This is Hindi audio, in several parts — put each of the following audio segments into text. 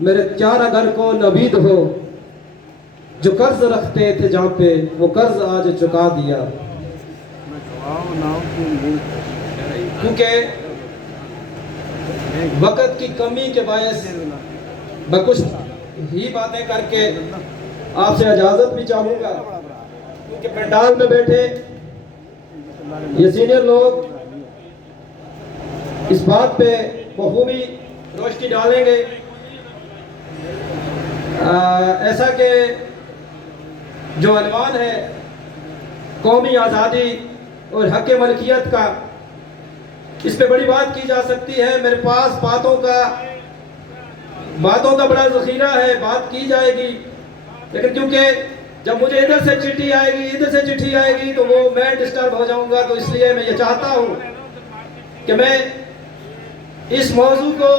मेरे चार अगर को नवीद हो, जो कर्ज रखते थे जहाँ पे वो कर्ज आज चुका दिया। क्योंकि वक़्त की कमी के बायस मैं कुछ ही बातें करके आपसे इजाज़त भी चाहूँगा, क्योंकि पंडाल में बैठे ये सीनियर लोग इस बात पे बखूबी रोशनी डालेंगे। ऐसा कि जो अनवान है कौमी आज़ादी और हक़ मलकियत का, इस पे बड़ी बात की जा सकती है। मेरे पास बातों का बड़ा ज़ख़ीरा है, बात की जाएगी, लेकिन क्योंकि जब मुझे इधर से चिट्ठी आएगी इधर से चिट्ठी आएगी तो वो मैं डिस्टर्ब हो जाऊंगा। तो इसलिए मैं ये चाहता हूँ कि मैं इस मौजू को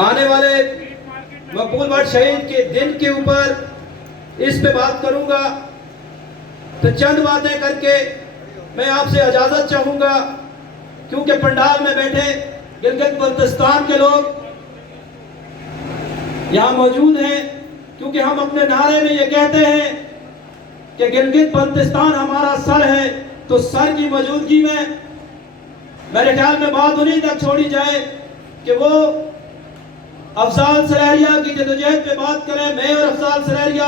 आने वाले मकबूल बट शहीद के दिन के ऊपर इस पे बात करूंगा। तो चंद बातें करके मैं आपसे इजाज़त चाहूँगा, क्योंकि पंडाल में बैठे गिलगित बल्तिस्तान के लोग यहाँ मौजूद हैं। क्योंकि हम अपने नारे में ये कहते हैं कि गिलगित बल्तिस्तान हमारा सर है, तो सर की मौजूदगी में मेरे ख्याल में बात उन्हीं तक छोड़ी जाए कि वो अफजाल सरारिया की जदोजहद पे बात करें। मैं और अफजाल सरारिया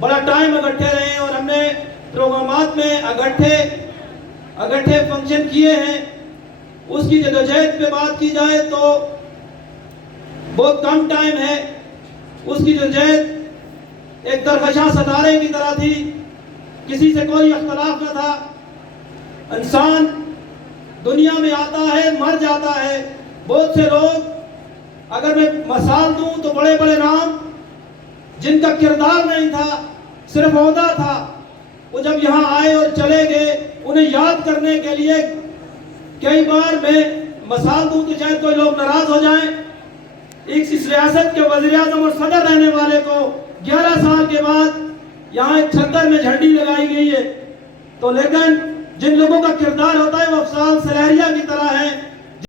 बड़ा टाइम इकट्ठे रहे हैं और हमने प्रोग्रामात में इकट्ठे फंक्शन किए हैं। उसकी जदोजहद पे बात की जाए तो बहुत कम टाइम है। उसकी जदोजहद एक दरकशा सितारे की तरह थी, किसी से कोई अख्तलाफ न था। इंसान दुनिया में आता है, मर जाता है। बहुत से लोग, अगर मैं मिसाल दूं तो बड़े बड़े नाम जिनका किरदार नहीं था, सिर्फ ओहदा था, वो जब यहाँ आए और चले गए, उन्हें याद करने के लिए कई बार मैं मिसाल दूं तो शायद कोई लोग नाराज हो जाएं। इस रियासत के वज़ीर-ए-आज़म और सदर रहने वाले को 11 साल के बाद यहाँ एक छत्तर में झंडी लगाई गई है। तो लेकिन जिन लोगों का किरदार होता है वो अफजाल सरारिया की तरह है,